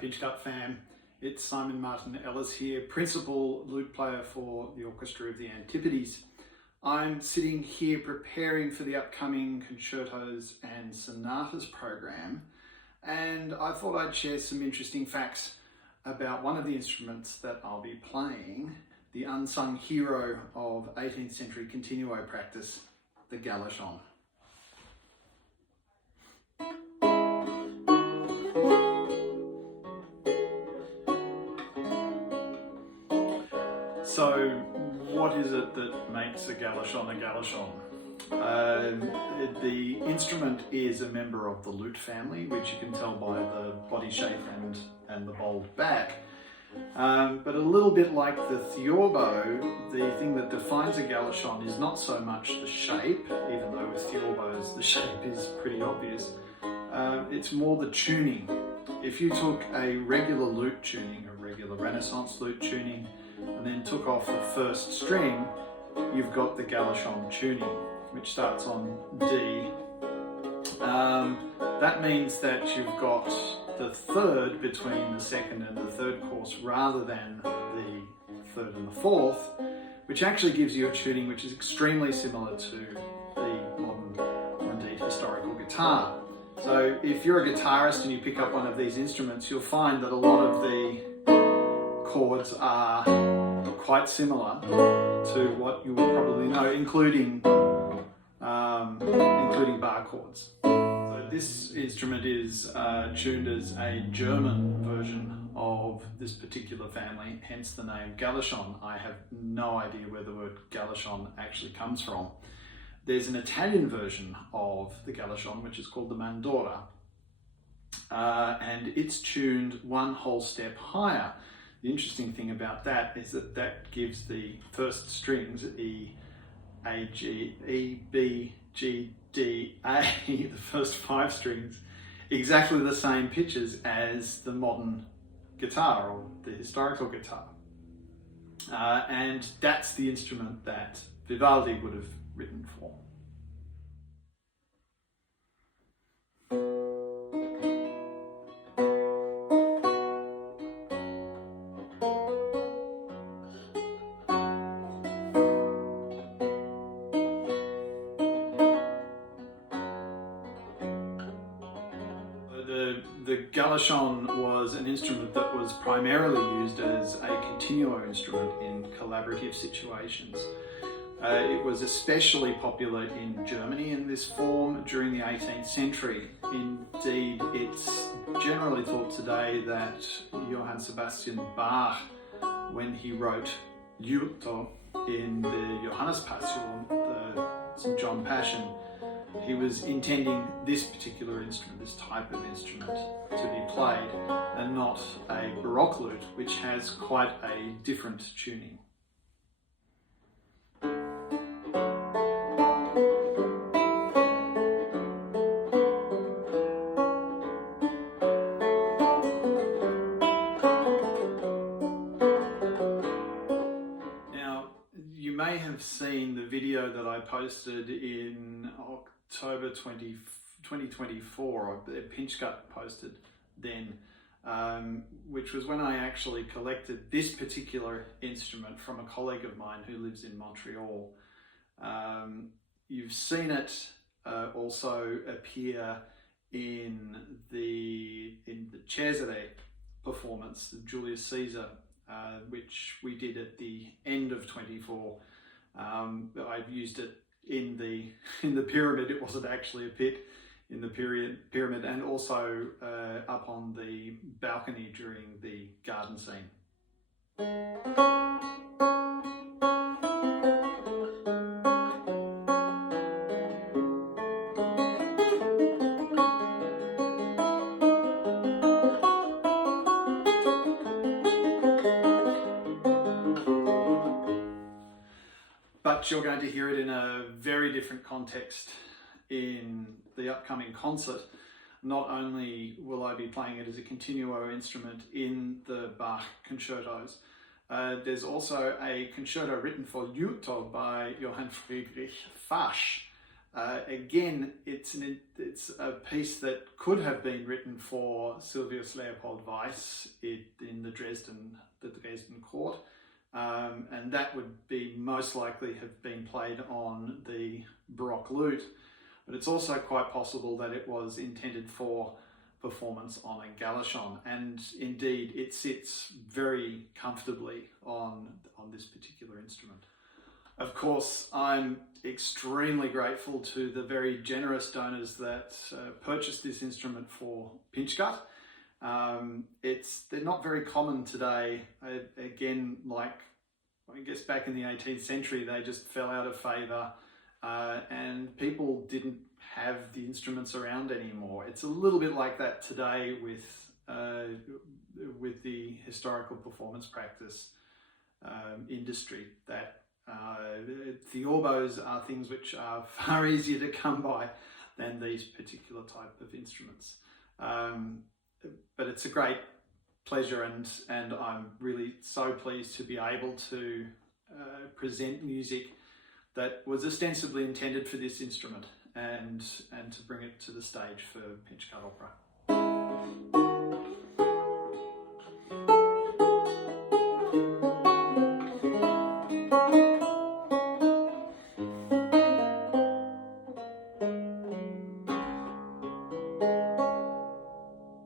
Pinchgut fam. It's Simon Martyn-Ellis here, principal lute player for the Orchestra of the Antipodes. I'm sitting here preparing for the upcoming Concertos and Sonatas program, and I thought I'd share some interesting facts about one of the instruments that I'll be playing, the unsung hero of 18th century continuo practice, the Gallichon. So, what is it that makes a Gallichon a Gallichon? The instrument is a member of the lute family, which you can tell by the body shape and the bold back. But a little bit like the theorbo, the thing that defines a Gallichon is not so much the shape, even though with theorbos the shape is pretty obvious. It's more the tuning. If you took a regular lute tuning, a regular Renaissance lute tuning, and then took off the first string, you've got the Gallichon tuning, which starts on D. That means that you've got the third between the second and the third course rather than the third and the fourth, which actually gives you a tuning which is extremely similar to the modern, or indeed historical guitar. So if you're a guitarist and you pick up one of these instruments, you'll find that a lot of the chords are quite similar to what you would probably know, including bar chords. So this instrument is tuned as a German version of this particular family, hence the name Gallichon. I have no idea where the word Gallichon actually comes from. There's an Italian version of the Gallichon, which is called the Mandora, and it's tuned one whole step higher. The interesting thing about that is that that gives the first strings, E, A, G, E, B, G, D, A, the first five strings, exactly the same pitches as the modern guitar or the historical guitar. And that's the instrument that Vivaldi would have written for. The Gallichon was an instrument that was primarily used as a continuo instrument in collaborative situations. It was especially popular in Germany in this form during the 18th century. Indeed, it's generally thought today that Johann Sebastian Bach, when he wrote Lute in the Johannes Passion, the St. John Passion, he was intending this particular instrument, this type of instrument, to be played, and not a Baroque lute, which has quite a different tuning. Now, you may have seen the video that I posted in October 2024, or Pinchgut posted then, which was when I actually collected this particular instrument from a colleague of mine who lives in Montreal. You've seen it also appear in the Cesare performance, the Julius Caesar, which we did at the end of 24. I've used it in the pyramid. It wasn't actually a pit in the pyramid, and also up on the balcony during the garden scene. But you're going to hear it in a very different context in the upcoming concert. Not only will I be playing it as a continuo instrument in the Bach concertos, there's also a concerto written for Lute by Johann Friedrich Fasch, again, it's a piece that could have been written for Sylvius Leopold Weiss in the Dresden court, and that would be most likely have been played on the Baroque lute. But it's also quite possible that it was intended for performance on a Gallichon, and indeed it sits very comfortably on this particular instrument. Of course, I'm extremely grateful to the very generous donors that purchased this instrument for Pinchgut. They're not very common today. Again, like I guess back in the 18th century, they just fell out of favour, and people didn't have the instruments around anymore. It's a little bit like that today with the historical performance practice industry, that the oboes are things which are far easier to come by than these particular type of instruments. But it's a great pleasure, and I'm really so pleased to be able to present music that was ostensibly intended for this instrument, and to bring it to the stage for Pinchgut Opera.